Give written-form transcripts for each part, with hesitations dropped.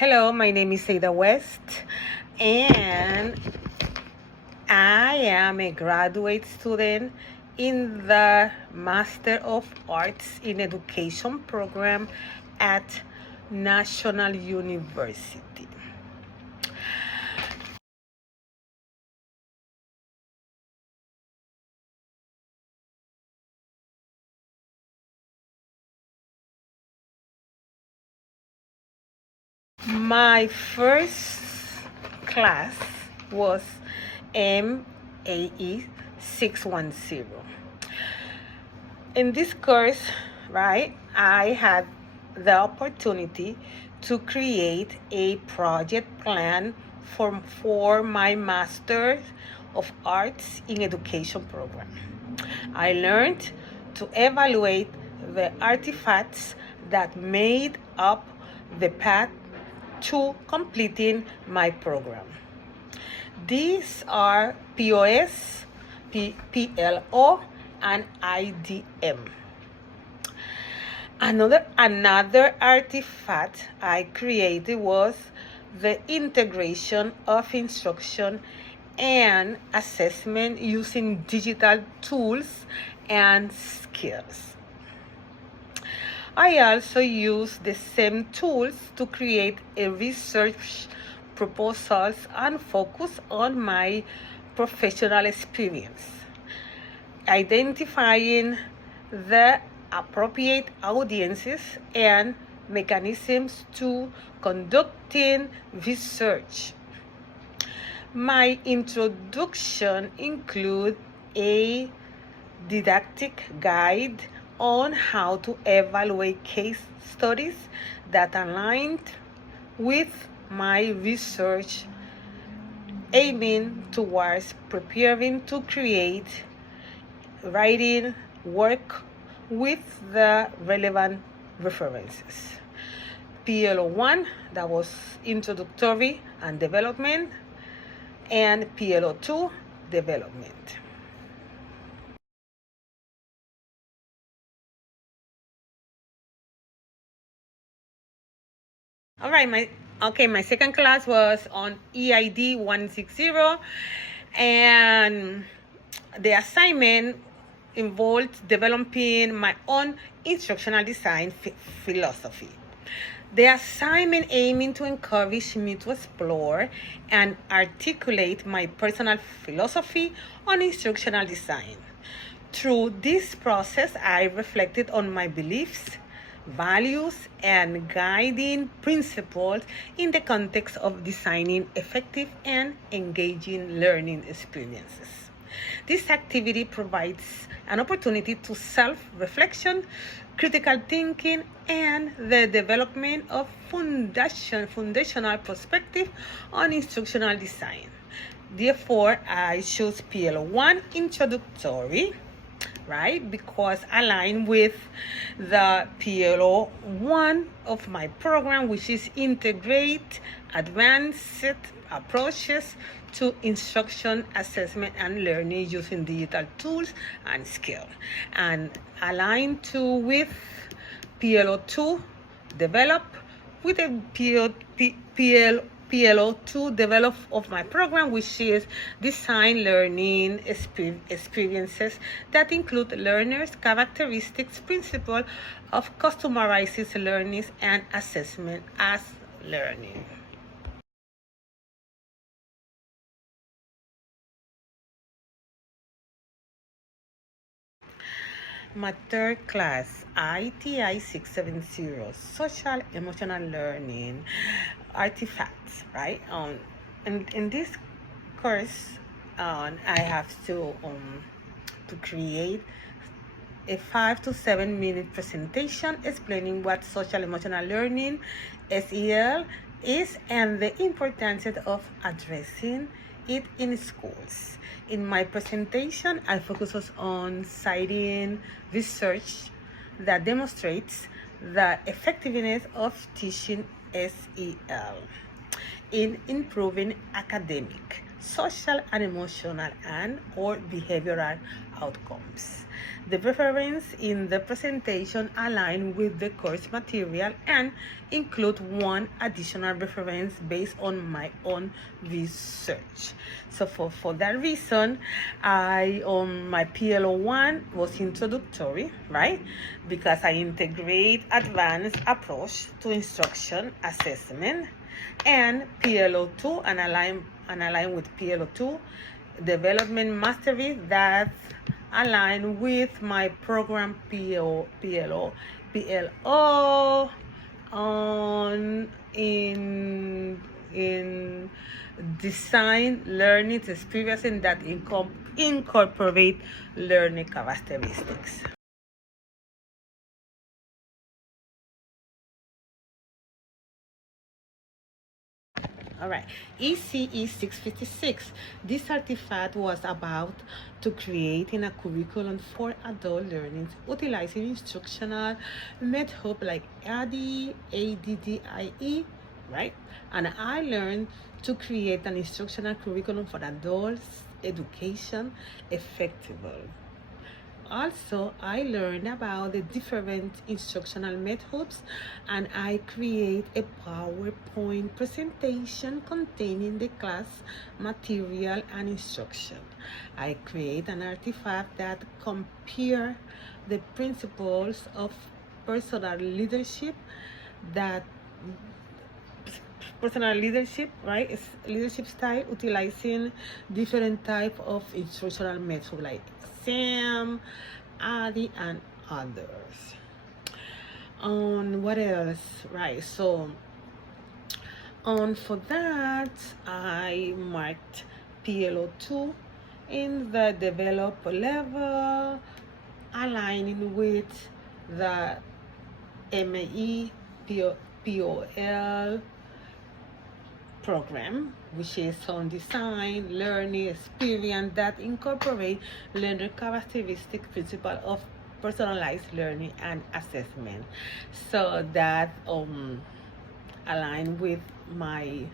Hello, my name is Ada West, and I am a graduate student in the Master of Arts in Education program at National University. My first class was MAE 610. In this course, right, I had the opportunity to create a project plan for my Master of Arts in Education program. I learned to evaluate the artifacts that made up the path to completing my program. These are POS, PLO, and IDM. Another artifact I created was the integration of instruction and assessment using digital tools and skills. I also use the same tools to create a research proposals and focus on my professional experience, identifying the appropriate audiences and mechanisms to conducting research. My introduction includes a didactic guide on how to evaluate case studies that aligned with my research, aiming towards preparing to create writing work with the relevant references. PLO1, that was introductory and development, and PLO2, development. All right, my second class was on EID 160, and the assignment involved developing my own instructional design philosophy. The assignment aiming to encourage me to explore and articulate my personal philosophy on instructional design. Through this process, I reflected on my beliefs, values, and guiding principles in the context of designing effective and engaging learning experiences. This activity provides an opportunity to self-reflection, critical thinking, and the development of foundational perspective on instructional design. Therefore, I chose PL1 introductory, right? Because aligned with the PLO1 of my program, which is integrate advanced approaches to instruction, assessment, and learning using digital tools and skills, and aligned to with PLO2 develop with a PLO2 develop of my program, which is design learning experiences that include learners' characteristics, principle of customized learning and assessment as learning. My third class, ITI 670, Social Emotional Learning Artifacts, right? In this course, I have to create a 5 to 7 minute presentation explaining what social emotional learning, SEL, is and the importance of addressing it in schools. In my presentation, I focus on citing research that demonstrates the effectiveness of teaching SEL in improving academic, social, and emotional and or behavioral outcomes. The reference in the presentation align with the course material and include one additional reference based on my own research. So for that reason, my PLO1 was introductory, right? Because I integrate advanced approach to instruction assessment, and PLO2 and align with PLO2 development mastery that align with my program PLO on in design learning experiences that incorporate learning characteristics. All right, ECE 656. This artifact was about to creating a curriculum for adult learning utilizing instructional methods like ADDIE, right? And I learned to create an instructional curriculum for adults education effectively. Also, I learned about the different instructional methods, and I create a PowerPoint presentation containing the class material and instruction. I create an artifact that compare the principles of personal leadership right? It's leadership style utilizing different type of instructional methods like SAM, ADDIE, and others. What else? Right, so for that I marked PLO2 in the develop level, aligning with the MAE POL program, which is on design learning experience that incorporate learner characteristic principle of personalized learning and assessment. So that align with my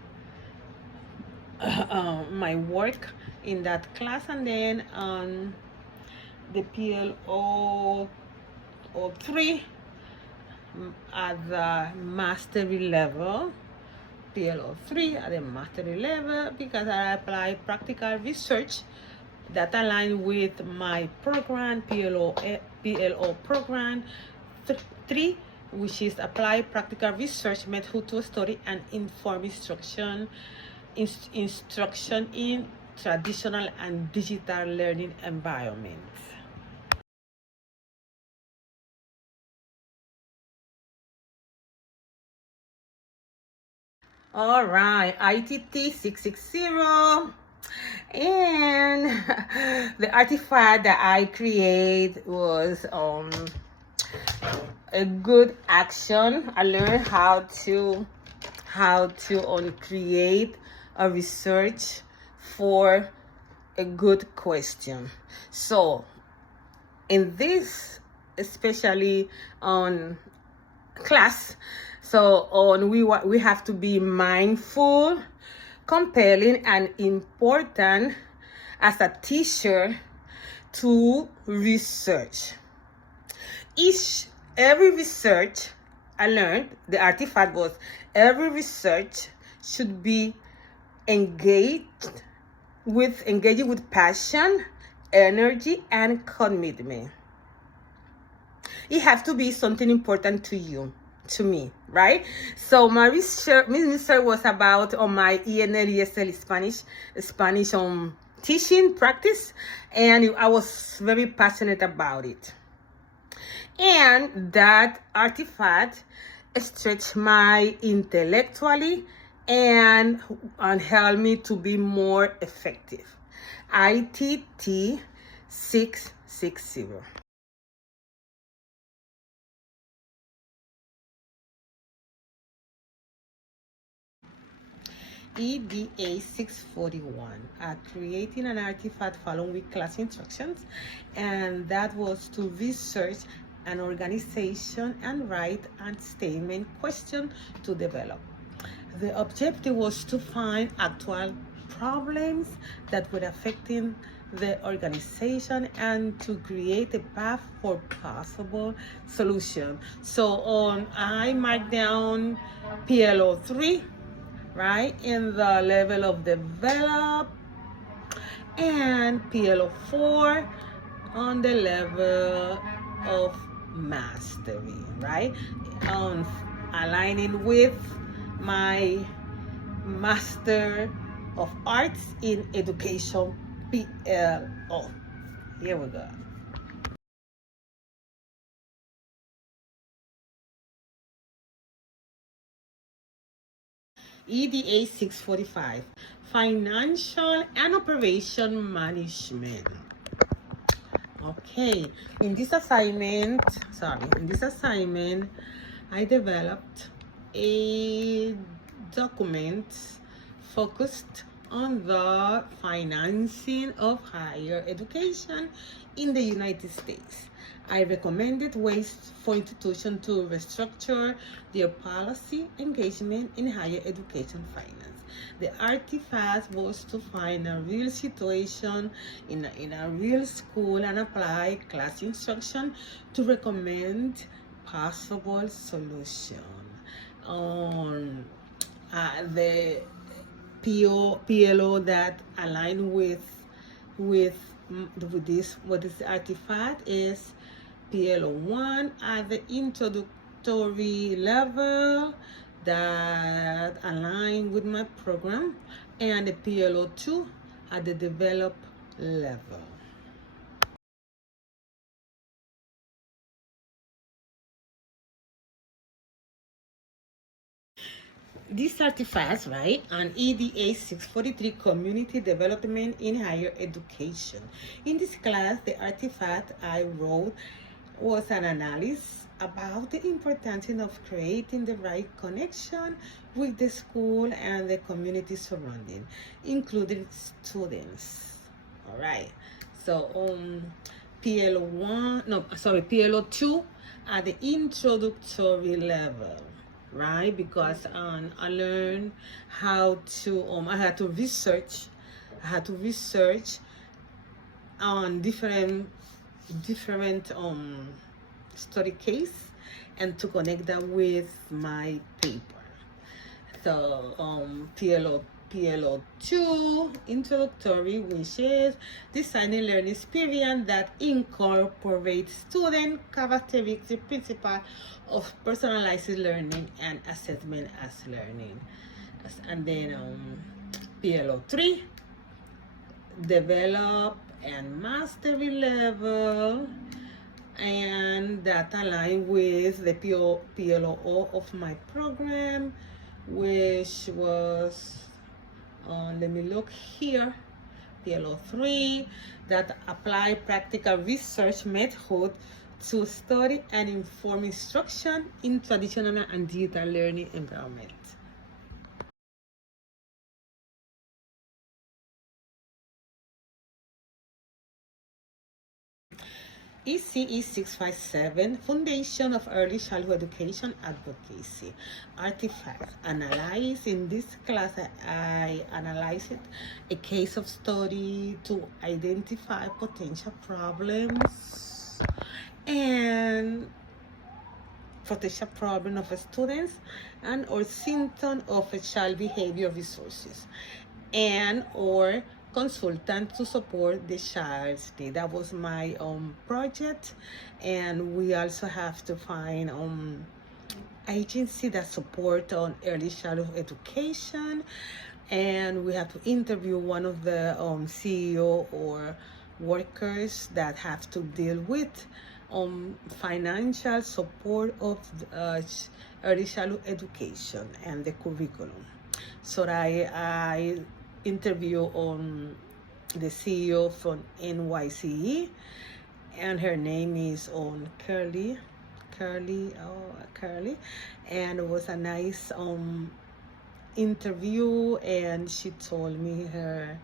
my work in that class. And then the PLO 3 at the mastery level, PLO3 at the mastery level, because I apply practical research that align with my program, PLO program 3, which is apply practical research method to study and inform instruction in traditional and digital learning environments. All right, ITT 660, and the artifact that I create was a good action. I learned how to create a research for a good question. So in this, especially on class, so we have to be mindful, compelling, and important as a teacher to research. Every research, I learned the artifact was every research should be engaging with passion, energy, and commitment. It has to be something important to me, right? So my research was about on my ENL ESL Spanish teaching practice, and I was very passionate about it. And that artifact stretched my intellectually and helped me to be more effective. ITT 660. EDA 641, creating an artifact following with class instructions, and that was to research an organization and write a statement question to develop. The objective was to find actual problems that were affecting the organization and to create a path for possible solution. So I marked down PLO3, right, in the level of develop, and PLO4 on the level of mastery, right? On aligning with my Master of Arts in Education, PLO. Here we go. EDA 645, Financial and Operation Management. Okay, in this assignment, I developed a document focused on the financing of higher education in the United States. I recommended ways for institutions to restructure their policy engagement in higher education finance. The artifact was to find a real situation in a real school and apply class instruction to recommend possible solution. The PLO that align with this, what this artifact is PLO1 at the introductory level that align with my program, and the PLO2 at the developed level. These artifacts, right, on EDA 643, Community Development in Higher Education. In this class, the artifact I wrote was an analysis about the importance of creating the right connection with the school and the community surrounding, including students. All right. So PLO2 at the introductory level, right? Because I learned how to I had to research on different study case and to connect that with my paper. So PLO2 introductory, which is designing learning experience that incorporates student characteristics, principle of personalized learning and assessment as learning. And then PLO3, develop and mastery level, and that align with the PLO of my program, which was let me look here, PLO3, that apply practical research method to study and inform instruction in traditional and digital learning environment. ECE 657, Foundation of Early Childhood Education Advocacy. Artifact analyze. In this class, I analyzed a case of study to identify potential problems and potential problem of students and or symptom of a child behavior resources and or consultant to support the child's need. That was my project, and we also have to find agency that support on early childhood education, and we have to interview one of the CEO or workers that have to deal with financial support of early childhood education and the curriculum. So I interview on the CEO from NYCE, and her name is Curly, and it was a nice interview, and she told me her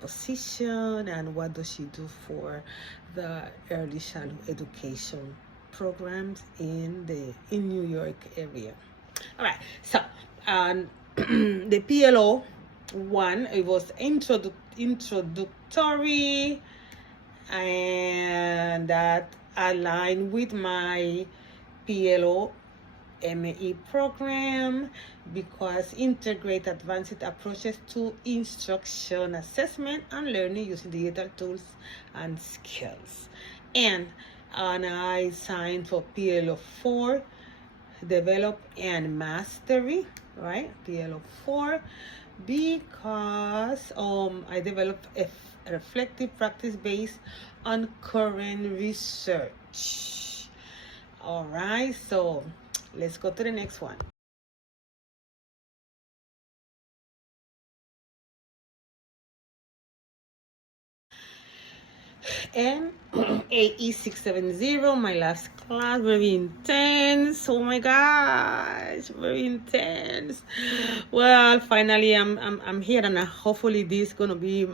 position and what does she do for the early childhood education programs in New York area. All right, so the PLO one. It was introductory, and that aligned with my PLO MAE program, because integrate advanced approaches to instruction, assessment, and learning using digital tools and skills. And I signed for PLO 4, develop and mastery, right? PLO 4, because I developed a reflective practice based on current research. All right, so let's go to the next one. MAE 670, my last class, very intense. Oh my gosh, very intense. Well, finally I'm here, and hopefully this is gonna be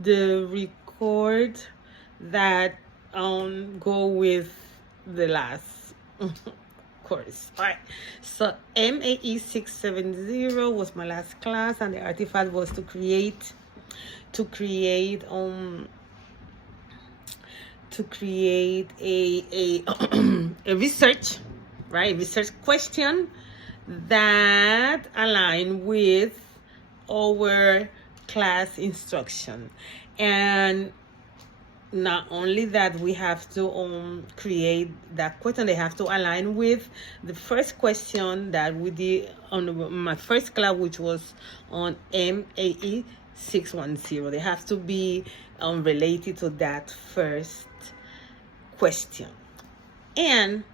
the record that go with the last course. All right, so MAE 670 was my last class, and the artifact was to create a a research, right? Research question that align with our class instruction. And not only that, we have to create that question. They have to align with the first question that we did on my first class, which was on MAE 610. They have to be related to that first question. And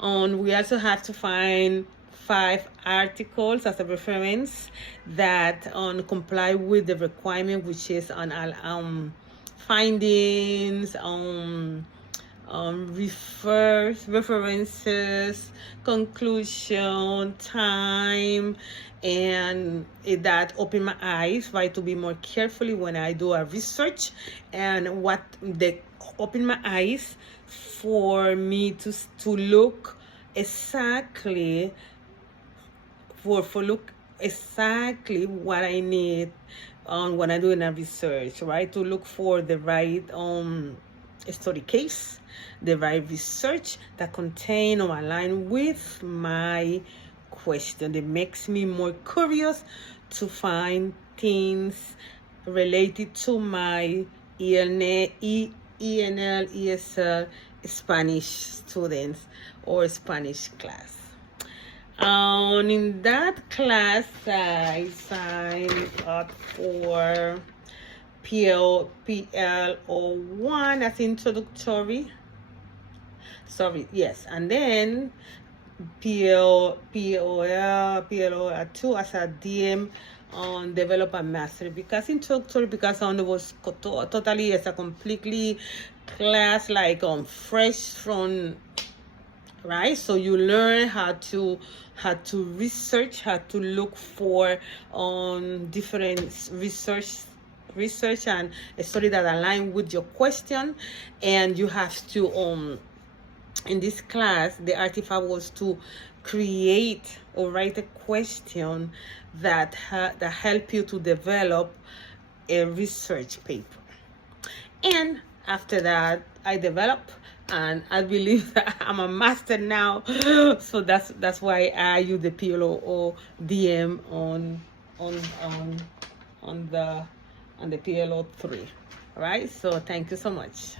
we also have to find 5 articles as a reference that comply with the requirement, which is on findings, references, conclusion, time, and that open my eyes, right, to be more carefully when I do a research, and what they open my eyes for me to look exactly look exactly what I need when I'm doing a research, right? To look for the right study case, the right research that contain or align with my question. That makes me more curious to find things related to my ENL, ESL Spanish students or Spanish class. In that class, I signed up for PLO1 as introductory. Sorry, yes, and then PLO2 as a DM on develop and mastery, because introductory, because it was totally as a completely class like fresh from, right? So you learn how to research, how to look for different research and a study that align with your question. And you have to in this class, the artifact was to create or write a question that help you to develop a research paper. And after that, I develop, and I believe that I'm a master now. So that's why I use the PLO DM on the PLO 3. Right? So thank you so much.